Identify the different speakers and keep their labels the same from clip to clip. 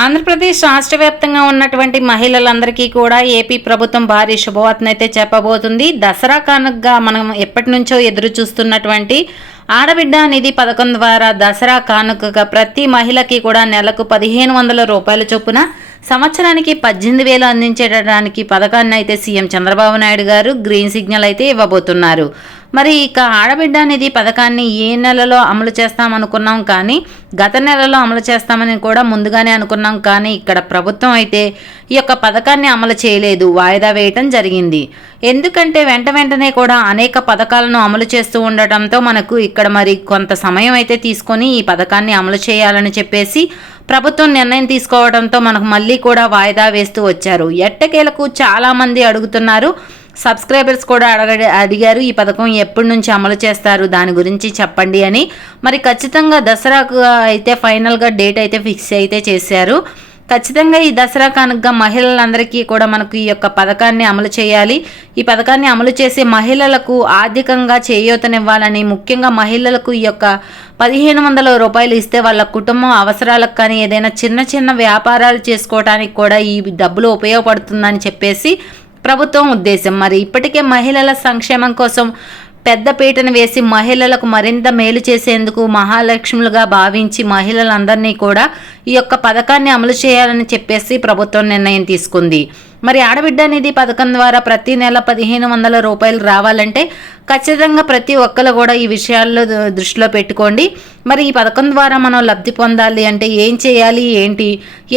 Speaker 1: ఆంధ్రప్రదేశ్ రాష్ట్ర వ్యాప్తంగా ఉన్నటువంటి మహిళలందరికీ కూడా ఏపీ ప్రభుత్వం భారీ శుభవార్తను అయితే చెప్పబోతుంది. దసరా కానుకగా మనం ఎప్పటి నుంచో ఎదురు చూస్తున్నటువంటి ఆడబిడ్డ నిధి పథకం ద్వారా దసరా కానుకగా ప్రతి మహిళకి కూడా నెలకు పదిహేను వందల రూపాయల చొప్పున సంవత్సరానికి పద్దెనిమిది వేలు అందించేటడానికి పథకాన్ని అయితే సీఎం చంద్రబాబు నాయుడు గారు గ్రీన్ సిగ్నల్ అయితే ఇవ్వబోతున్నారు. మరి ఇక ఆడబిడ్డ అనేది పథకాన్ని ఏ నెలలో అమలు చేస్తామనుకున్నాం కానీ గత నెలలో అమలు చేస్తామని కూడా ముందుగానే అనుకున్నాం కానీ ఇక్కడ ప్రభుత్వం అయితే ఈ యొక్క పథకాన్ని అమలు చేయలేదు వాయిదా వేయటం జరిగింది. ఎందుకంటే వెంట వెంటనే కూడా అనేక పథకాలను అమలు చేస్తూ ఉండటంతో మనకు ఇక్కడ మరి కొంత సమయం అయితే తీసుకొని ఈ పథకాన్ని అమలు చేయాలని చెప్పేసి ప్రభుత్వం నిర్ణయం తీసుకోవడంతో మనకు మళ్ళీ కూడా వాయిదా వేస్తూ వచ్చారు. ఎట్టకేలకు చాలామంది అడుగుతున్నారు సబ్స్క్రైబర్స్ కూడా అడగ అడిగారు ఈ పథకం ఎప్పటి నుంచి అమలు చేస్తారు దాని గురించి చెప్పండి అని. మరి ఖచ్చితంగా దసరాకు అయితే ఫైనల్గా డేట్ అయితే ఫిక్స్ అయితే చేశారు. ఖచ్చితంగా ఈ దసరా కానుకగా మహిళలందరికీ కూడా మనకు ఈ యొక్క పథకాన్ని అమలు చేయాలి. ఈ పథకాన్ని అమలు చేసే మహిళలకు ఆర్థికంగా చేయూతనివ్వాలని ముఖ్యంగా మహిళలకు ఈ యొక్క పదిహేను వందల రూపాయలు ఇస్తే వాళ్ళ కుటుంబం అవసరాలకు కానీ ఏదైనా చిన్న చిన్న వ్యాపారాలు చేసుకోవడానికి కూడా ఈ డబ్బులు ఉపయోగపడుతుందని చెప్పేసి ప్రభుత్వం ఉద్దేశం. మరి ఇప్పటికే మహిళల సంక్షేమం కోసం పెద్ద పీటను వేసి మహిళలకు మరింత మేలు చేసేందుకు మహాలక్ష్ములుగా భావించి మహిళలందరినీ కూడా ఈ యొక్క పథకాన్ని అమలు చేయాలని చెప్పేసి ప్రభుత్వం నిర్ణయం తీసుకుంది. మరి ఆడబిడ్డ నిధి పథకం ద్వారా ప్రతి నెల పదిహేను వందల రూపాయలు రావాలంటే ఖచ్చితంగా ప్రతి ఒక్కరు కూడా ఈ విషయాల్లో దృష్టిలో పెట్టుకోండి. మరి ఈ పథకం ద్వారా మనం లబ్ధి పొందాలి అంటే ఏం చేయాలి ఏంటి?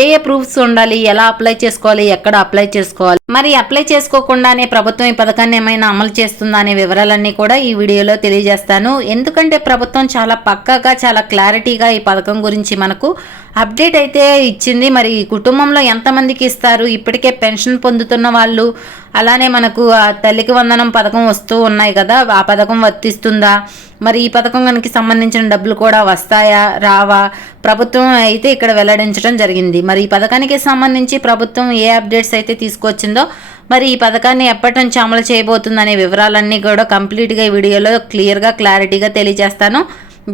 Speaker 1: ఏ ఏ ప్రూఫ్స్ ఉండాలి ఎలా అప్లై చేసుకోవాలి ఎక్కడ అప్లై చేసుకోవాలి? మరి అప్లై చేసుకోకుండానే ప్రభుత్వం ఈ పథకాన్ని ఏమైనా అమలు చేస్తుందా అనే వివరాలన్నీ కూడా ఈ వీడియోలో తెలియజేస్తాను. ఎందుకంటే ప్రభుత్వం చాలా పక్కాగా చాలా క్లారిటీగా ఈ పథకం గురించి మనకు అప్డేట్ అయితే ఇచ్చింది. మరి ఈ కుటుంబంలో ఎంతమందికి ఇస్తారు? ఇప్పటికే పెన్షన్ పొందుతున్న వాళ్ళు అలానే మనకు ఆ తల్లికి వందనం పథకం వస్తూ ఉన్నాయి కదా ఆ పథకం వర్తిస్తుందా? మరి ఈ పథకం కనుక సంబంధించిన డబ్బులు కూడా వస్తాయా రావా? ప్రభుత్వం అయితే ఇక్కడ వెల్లడించడం జరిగింది. మరి ఈ పథకానికి సంబంధించి ప్రభుత్వం ఏ అప్డేట్స్ అయితే తీసుకొచ్చిందో మరి ఈ పథకాన్ని ఎప్పటి నుంచి అమలు చేయబోతుందనే వివరాలన్నీ కూడా కంప్లీట్గా ఈ వీడియోలో క్లియర్గా క్లారిటీగా తెలియజేస్తాను.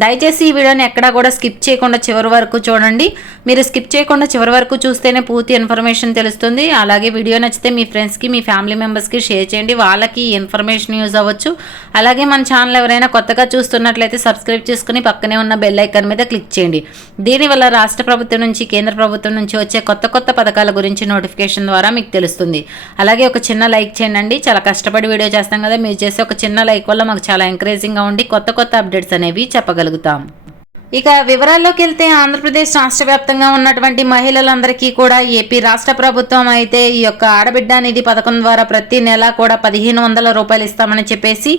Speaker 1: దయచేసి ఈ వీడియోని ఎక్కడా కూడా స్కిప్ చేయకుండా చివరి వరకు చూడండి. మీరు స్కిప్ చేయకుండా చివరి వరకు చూస్తేనే పూర్తి ఇన్ఫర్మేషన్ తెలుస్తుంది. అలాగే వీడియో నచ్చితే మీ ఫ్రెండ్స్కి మీ ఫ్యామిలీ మెంబర్స్కి షేర్ చేయండి. వాళ్ళకి ఈ ఇన్ఫర్మేషన్ యూజ్ అవ్వచ్చు. అలాగే మన ఛానల్ ఎవరైనా కొత్తగా చూస్తున్నట్లయితే సబ్స్క్రైబ్ చేసుకుని పక్కనే ఉన్న బెల్ ఐకాన్ మీద క్లిక్ చేయండి. దీనివల్ల రాష్ట్ర ప్రభుత్వం నుంచి కేంద్ర ప్రభుత్వం నుంచి వచ్చే కొత్త కొత్త పథకాల గురించి నోటిఫికేషన్ ద్వారా మీకు తెలుస్తుంది. అలాగే ఒక చిన్న లైక్ చేయండి చాలా కష్టపడి వీడియో చేస్తాం కదా. మీరు చేసే ఒక చిన్న లైక్ వల్ల మాకు చాలా ఎంకరేజింగ్గా ఉండి కొత్త కొత్త అప్డేట్స్ అనేవి చెప్పగలుగుతాం ఇక వివరాల్లోకి వెళ్తే ఆంధ్రప్రదేశ్ రాష్ట్ర వ్యాప్తంగా ఉన్నటువంటి మహిళలందరికీ కూడా ఏపీ రాష్ట్ర ప్రభుత్వం అయితే ఈ యొక్క ఆడబిడ్డ నిధి పథకం ద్వారా ప్రతి నెల కూడా పదిహేను వందల రూపాయలు ఇస్తామని చెప్పేసి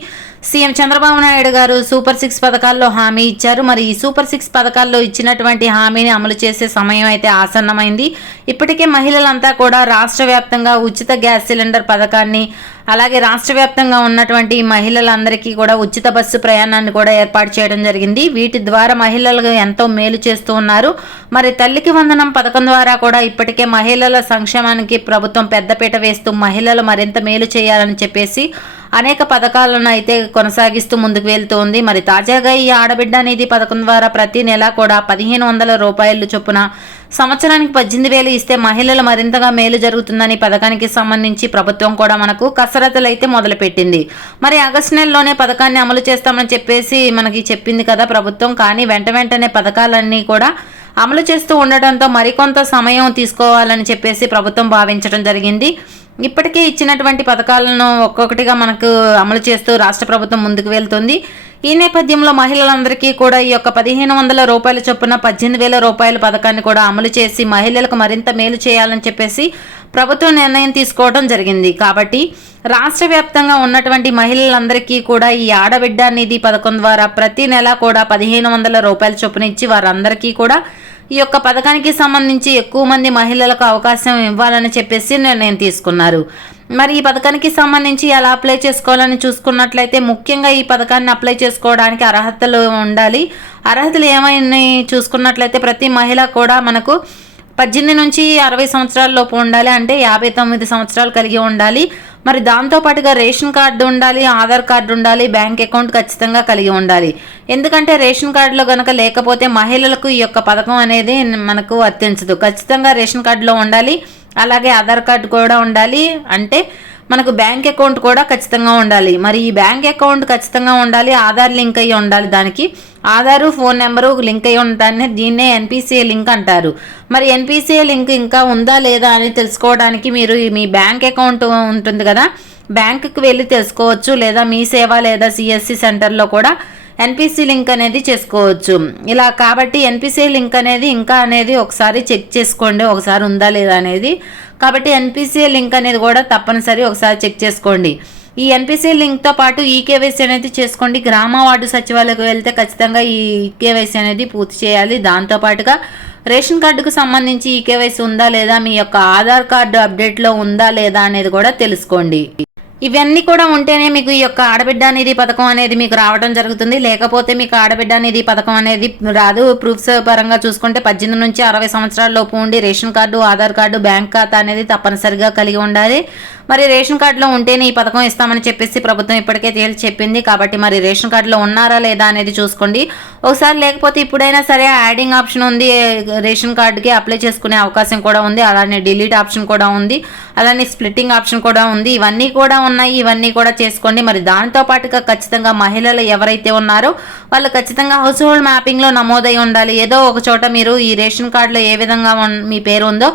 Speaker 1: సీఎం చంద్రబాబు నాయుడు గారు సూపర్ సిక్స్ పథకాల్లో హామీ ఇచ్చారు. మరి ఈ సూపర్ సిక్స్ పథకాల్లో ఇచ్చినటువంటి హామీని అమలు చేసే సమయం అయితే ఆసన్నమైంది. ఇప్పటికే మహిళలంతా కూడా రాష్ట్ర వ్యాప్తంగా ఉచిత గ్యాస్ సిలిండర్ పథకాన్ని అలాగే రాష్ట్ర వ్యాప్తంగా ఉన్నటువంటి మహిళలందరికీ కూడా ఉచిత బస్సు ప్రయాణాన్ని కూడా ఏర్పాటు చేయడం జరిగింది. వీటి ద్వారా మహిళలకు ఎంతో మేలు చేస్తూ ఉన్నారు. మరి తల్లికి వందనం పథకం ద్వారా కూడా ఇప్పటికే మహిళల సంక్షేమానికి ప్రభుత్వం పెద్దపీట వేస్తూ మహిళలు మరింత మేలు చేయాలని చెప్పేసి అనేక పథకాలను అయితే కొనసాగిస్తూ ముందుకు వెళ్తూ ఉంది. మరి తాజాగా ఈ ఆడబిడ్డ నిధి పథకం ద్వారా ప్రతి నెల కూడా పదిహేను వందల రూపాయలు చొప్పున సంవత్సరానికి పద్దెనిమిది వేలు ఇస్తే మహిళలు మరింతగా మేలు జరుగుతుందని పథకానికి సంబంధించి ప్రభుత్వం కూడా మనకు కసరత్తులు అయితే మొదలుపెట్టింది. మరి ఆగస్టు నెలలోనే పథకాన్ని అమలు చేస్తామని చెప్పేసి మనకి చెప్పింది కదా ప్రభుత్వం. కానీ వెంట వెంటనే పథకాలన్నీ కూడా అమలు చేస్తూ ఉండటంతో మరికొంత సమయం తీసుకోవాలని చెప్పేసి ప్రభుత్వం భావించడం జరిగింది. ఇప్పటికే ఇచ్చినటువంటి పథకాలను ఒక్కొక్కటిగా మనకు అమలు చేస్తూ రాష్ట్ర ప్రభుత్వం ముందుకు వెళ్తుంది. ఈ నేపథ్యంలో మహిళలందరికీ కూడా ఈ యొక్క పదిహేను వందల రూపాయల చొప్పున పద్దెనిమిది వేల రూపాయల పథకాన్ని కూడా అమలు చేసి మహిళలకు మరింత మేలు చేయాలని చెప్పేసి ప్రభుత్వం నిర్ణయం తీసుకోవడం జరిగింది. కాబట్టి రాష్ట్ర వ్యాప్తంగా ఉన్నటువంటి మహిళలందరికీ కూడా ఈ ఆడబిడ్డ నిధి పథకం ద్వారా ప్రతి నెల కూడా పదిహేను వందల రూపాయల చొప్పున ఇచ్చి వారందరికీ కూడా ఈ యొక్క పథకానికి సంబంధించి ఎక్కువ మంది మహిళలకు అవకాశం ఇవ్వాలని చెప్పేసి నిర్ణయం తీసుకున్నారు. మరి ఈ పథకానికి సంబంధించి ఎలా అప్లై చేసుకోవాలని చూసుకున్నట్లయితే ముఖ్యంగా ఈ పథకాన్ని అప్లై చేసుకోవడానికి అర్హతలు ఉండాలి. అర్హతలు ఏమైనా చూసుకున్నట్లయితే ప్రతి మహిళ కూడా మనకు పద్దెనిమిది నుంచి అరవై సంవత్సరాల లోపు ఉండాలి. అంటే యాభై తొమ్మిది సంవత్సరాలు కలిగి ఉండాలి. మరి దాంతోపాటుగా రేషన్ కార్డు ఉండాలి ఆధార్ కార్డు ఉండాలి బ్యాంక్ అకౌంట్ ఖచ్చితంగా కలిగి ఉండాలి. ఎందుకంటే రేషన్ కార్డులో కనుక లేకపోతే మహిళలకు ఈ యొక్క పథకం అనేది మనకు వర్తించదు ఖచ్చితంగా రేషన్ కార్డులో ఉండాలి. అలాగే ఆధార్ కార్డు కూడా ఉండాలి. అంటే మనకు బ్యాంక్ అకౌంట్ కూడా ఖచ్చితంగా ఉండాలి. మరి ఈ బ్యాంక్ అకౌంట్ ఖచ్చితంగా ఉండాలి ఆధార్ లింక్ అయ్యి ఉండాలి దానికి. ఆధారు ఫోన్ నెంబరు లింక్ అయ్యి ఉంటానే దీన్నే ఎన్పీసీఏ లింక్ అంటారు. మరి ఎన్పిసిఏ లింక్ ఇంకా ఉందా లేదా అని తెలుసుకోవడానికి మీరు మీ బ్యాంక్ అకౌంట్ ఉంటుంది కదా బ్యాంకుకి వెళ్ళి తెలుసుకోవచ్చు లేదా మీ సేవ లేదా సిఎస్సి సెంటర్లో కూడా ఎన్పిసి లింక్ అనేది చేసుకోవచ్చు. ఇలా కాబట్టి ఎన్పిసి లింక్ అనేది ఇంకా అనేది ఒకసారి చెక్ చేసుకోండి ఒకసారి ఉందా లేదా అనేది. కాబట్టి ఎన్పిసిఏ లింక్ అనేది కూడా తప్పనిసరి ఒకసారి చెక్ చేసుకోండి. ఈ ఎన్పిసి లింక్తో పాటు ఈకేవైసీ అనేది చేసుకోండి. గ్రామ వార్డు సచివాలయకు వెళ్తే ఖచ్చితంగా ఈ ఈకేవైసీ అనేది పూర్తి చేయాలి. దాంతోపాటుగా రేషన్ కార్డుకు సంబంధించి ఈకేవైసీ ఉందా లేదా మీ యొక్క ఆధార్ కార్డు అప్డేట్లో ఉందా లేదా అనేది కూడా తెలుసుకోండి. ఇవన్నీ కూడా ఉంటేనే మీకు ఈ యొక్క ఆడబిడ్డ నిధి పథకం అనేది మీకు రావడం జరుగుతుంది. లేకపోతే మీకు ఆడబిడ్డ నిధి పథకం అనేది రాదు. ప్రూఫ్స్ పరంగా చూసుకుంటే పద్దెనిమిది నుంచి అరవై సంవత్సరాల లోపు ఉండి ration card Aadhaar card bank ఖాతా అనేది తప్పనిసరిగా కలిగి ఉండాలి. మరి రేషన్ కార్డులో ఉంటేనే ఈ పథకం ఇస్తామని చెప్పేసి ప్రభుత్వం ఇప్పటికే తేల్చి చెప్పింది. కాబట్టి మరి రేషన్ కార్డులో ఉన్నారా లేదా అనేది చూసుకోండి. ఒకసారి లేకపోతే ఇప్పుడైనా సరే యాడింగ్ ఆప్షన్ ఉంది. రేషన్ కార్డుకి అప్లై చేసుకునే అవకాశం కూడా ఉంది. అలానే డిలీట్ ఆప్షన్ కూడా ఉంది. అలానే స్ప్లిట్టింగ్ ఆప్షన్ కూడా ఉంది. ఇవన్నీ కూడా ఉన్నాయి. ఇవన్నీ కూడా చేసుకోండి. మరి దాంతో పాటుగా ఖచ్చితంగా మహిళలు ఎవరైతే ఉన్నారో వాళ్ళు ఖచ్చితంగా హౌస్ హోల్డ్ మ్యాపింగ్లో నమోదై ఉండాలి. ఏదో ఒక చోట మీరు ఈ రేషన్ కార్డులో ఏ విధంగా మీ పేరు ఉందో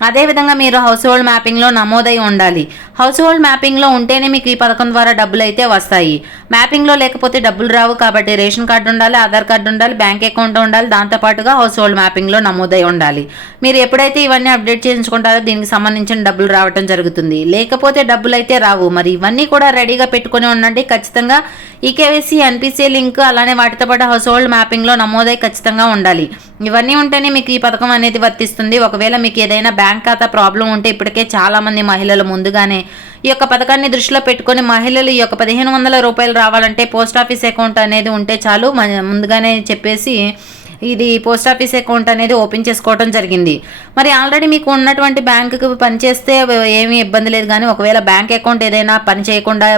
Speaker 1: అదేవిధంగా మీరు హౌస్ హోల్డ్ మ్యాపింగ్లో నమోదై ఉండాలి. హౌస్ హోల్డ్ మ్యాపింగ్లో ఉంటేనే మీకు ఈ పథకం ద్వారా డబ్బులు అయితే వస్తాయి మ్యాపింగ్లో లేకపోతే డబ్బులు రావు కాబట్టి రేషన్ కార్డు ఉండాలి ఆధార్ కార్డు ఉండాలి బ్యాంక్ అకౌంట్ ఉండాలి దాంతోపాటుగా హౌస్ హోల్డ్ మ్యాపింగ్లో నమోదై ఉండాలి. మీరు ఎప్పుడైతే ఇవన్నీ అప్డేట్ చేయించుకుంటారో దీనికి సంబంధించిన డబ్బులు రావటం జరుగుతుంది. లేకపోతే డబ్బులు అయితే రావు. మరి ఇవన్నీ కూడా రెడీగా పెట్టుకుని ఉండండి. ఖచ్చితంగా ఈకేవైసీ ఎన్పిసి లింక్ అలానే వాటితో పాటు హౌస్ హోల్డ్ మ్యాపింగ్లో నమోదై ఖచ్చితంగా ఉండాలి. ఇవన్నీ ఉంటేనే మీకు ఈ పథకం అనేది వర్తిస్తుంది. ఒకవేళ మీకు ఏదైనా బ్యాంక్ ఖాతా ప్రాబ్లం ఉంటే ఇప్పటికే చాలామంది మహిళలు ముందుగానే ఈ యొక్క పథకాన్ని దృష్టిలో పెట్టుకొని మహిళలు ఈ యొక్క పదిహేను వందల రూపాయలు రావాలంటే పోస్ట్ ఆఫీస్ అకౌంట్ అనేది ఉంటే చాలు. ముందుగానే చెప్పేసి ఇది పోస్ట్ ఆఫీస్ అకౌంట్ అనేది ఓపెన్ చేసుకోవడం జరిగింది. మరి ఆల్రెడీ మీకు ఉన్నటువంటి బ్యాంకుకి పనిచేస్తే ఏమీ ఇబ్బంది లేదు. కానీ ఒకవేళ బ్యాంక్ అకౌంట్ ఏదైనా పని చేయకుండా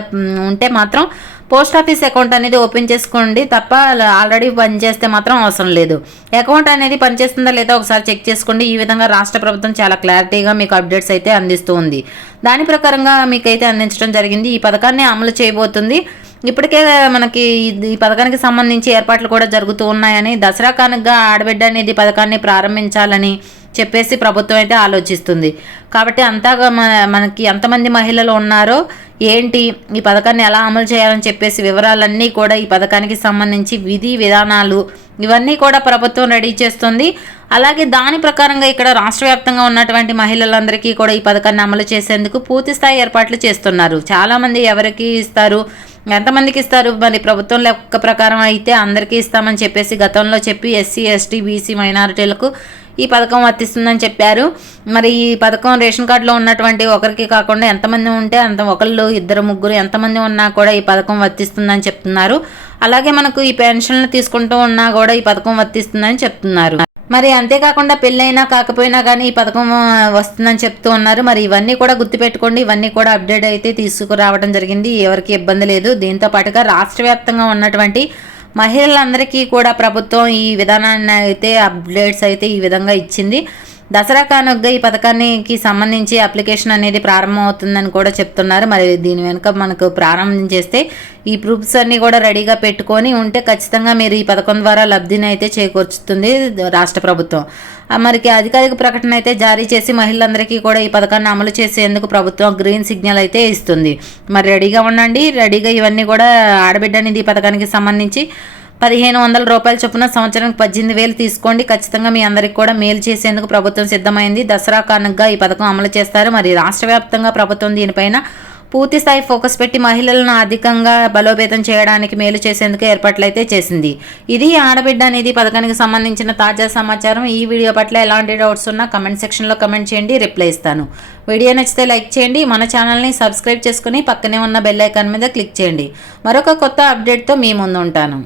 Speaker 1: ఉంటే మాత్రం పోస్ట్ ఆఫీస్ అకౌంట్ అనేది ఓపెన్ చేసుకోండి తప్ప ఆల్రెడీ పనిచేస్తే మాత్రం అవసరం లేదు. అకౌంట్ అనేది పనిచేస్తుందా లేదా ఒకసారి చెక్ చేసుకోండి. ఈ విధంగా రాష్ట్ర ప్రభుత్వం చాలా క్లారిటీగా మీకు అప్డేట్స్ అయితే అందిస్తూ ఉంది. దాని ప్రకారంగా మీకైతే అందించడం జరిగింది. ఈ పథకాన్ని అమలు చేయబోతుంది. ఇప్పటికే మనకి ఈ పథకానికి సంబంధించి ఏర్పాట్లు కూడా జరుగుతూ ఉన్నాయని దసరా కానుకగా ఆడబిడ్డ అనేది పథకాన్ని ప్రారంభించాలని చెప్పేసి ప్రభుత్వం అయితే ఆలోచిస్తుంది. కాబట్టి అంతా మనకి ఎంతమంది మహిళలు ఉన్నారో ఏంటి ఈ పథకాన్ని ఎలా అమలు చేయాలని చెప్పేసి వివరాలన్నీ కూడా ఈ పథకానికి సంబంధించి విధి విధానాలు ఇవన్నీ కూడా ప్రభుత్వం రెడీ చేస్తుంది. అలాగే దాని ప్రకారంగా ఇక్కడ రాష్ట్ర వ్యాప్తంగా ఉన్నటువంటి మహిళలందరికీ కూడా ఈ పథకాన్ని అమలు చేసేందుకు పూర్తి స్థాయి ఏర్పాట్లు చేస్తున్నారు. చాలామంది ఎవరికి ఇస్తారు? ఎంతమందికి ఇస్తారు? మరి ప్రభుత్వం లెక్క ప్రకారం అయితే అందరికీ ఇస్తామని చెప్పేసి గతంలో చెప్పి ఎస్సీ ఎస్టీ బీసీ మైనారిటీలకు ఈ పథకం వర్తిస్తుందని చెప్పారు. మరి ఈ పథకం రేషన్ కార్డులో ఉన్నటువంటి ఒకరికి కాకుండా ఎంతమంది ఉంటే అంత ఒకళ్ళు ఇద్దరు ముగ్గురు ఎంతమంది ఉన్నా కూడా ఈ పథకం వర్తిస్తుందని చెప్తున్నారు. అలాగే మనకు ఈ పెన్షన్లు తీసుకుంటూ ఉన్నా కూడా ఈ పథకం వర్తిస్తుందని చెప్తున్నారు. మరి అంతేకాకుండా పెళ్ళైనా కాకపోయినా కానీ ఈ పథకం వస్తుందని చెప్తూ ఉన్నారు. మరి ఇవన్నీ కూడా గుర్తుపెట్టుకోండి. ఇవన్నీ కూడా అప్డేట్ అయితే తీసుకురావడం జరిగింది. ఎవరికి ఇబ్బంది లేదు. దీంతో పాటుగా రాష్ట్ర వ్యాప్తంగా ఉన్నటువంటి మహిళలందరికీ కూడా ప్రభుత్వం ఈ విధానాన్ని అయితే అప్డేట్స్ అయితే ఈ విధంగా ఇచ్చింది. దసరా కానుగ్గా ఈ పథకానికి సంబంధించి అప్లికేషన్ అనేది ప్రారంభం అవుతుందని కూడా చెప్తున్నారు. మరి దీని వెనుక మనకు ప్రారంభం చేస్తే ఈ ప్రూఫ్స్ అన్నీ కూడా రెడీగా పెట్టుకొని ఉంటే ఖచ్చితంగా మీరు ఈ పథకం ద్వారా లబ్ధిని అయితే చేకూర్చుతుంది రాష్ట్ర ప్రభుత్వం. మరికి అధికారిక ప్రకటన అయితే జారీ చేసి మహిళలందరికీ కూడా ఈ పథకాన్ని అమలు చేసేందుకు ప్రభుత్వం గ్రీన్ సిగ్నల్ అయితే ఇస్తుంది. మరి రెడీగా ఉండండి. రెడీగా ఇవన్నీ కూడా ఆడబిడ్డ నిధి పథకానికి సంబంధించి పదిహేను వందల రూపాయల చొప్పున సంవత్సరానికి పద్దెనిమిది వేలు తీసుకోండి. ఖచ్చితంగా మీ అందరికి కూడా మేలు చేసేందుకు ప్రభుత్వం సిద్ధమైంది. దసరా కానుకగా ఈ పథకం అమలు చేస్తారు. మరి రాష్ట్ర వ్యాప్తంగా ప్రభుత్వం దీనిపైన పూర్తి స్థాయి ఫోకస్ పెట్టి మహిళలను అధికంగా బలోపేతం చేయడానికి మేలు చేసేందుకు ఏర్పాట్లయితే చేసింది. ఇది ఆడబిడ్డ అనేది పథకానికి సంబంధించిన తాజా సమాచారం. ఈ వీడియో పట్ల ఎలాంటి డౌట్స్ ఉన్నా కమెంట్ సెక్షన్లో కమెంట్ చేయండి. రిప్లై ఇస్తాను. వీడియో నచ్చితే లైక్ చేయండి. మన ఛానల్ని సబ్స్క్రైబ్ చేసుకుని పక్కనే ఉన్న బెల్ ఐకాన్ మీద క్లిక్ చేయండి. మరొక కొత్త అప్డేట్తో మీ ముందు ఉంటాను.